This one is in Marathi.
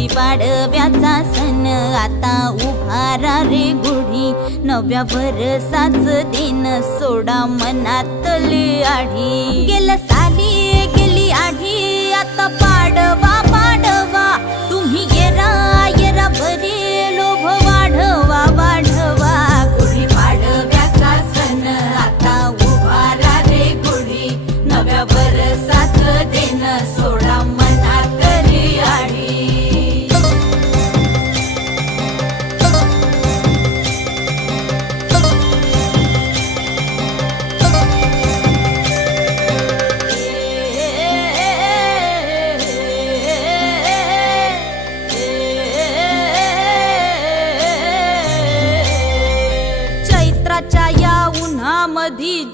गुढीपाडव्याचा सण आता उभारा रे गुढी, नव्या वर्षाच दिन सोडा मनातली आढी। गेल्या साली गेली आढी, आता पाडवा पाडवा, तुम्ही येरा येरा बरी लोभ वाढवा वाढवा। गुढीपाडव्याचा सण आता उभारा रे गुढी, नव्या वर्षाच दिन सोडा मनातली आढी। चैत्राच्या या उन्हामधी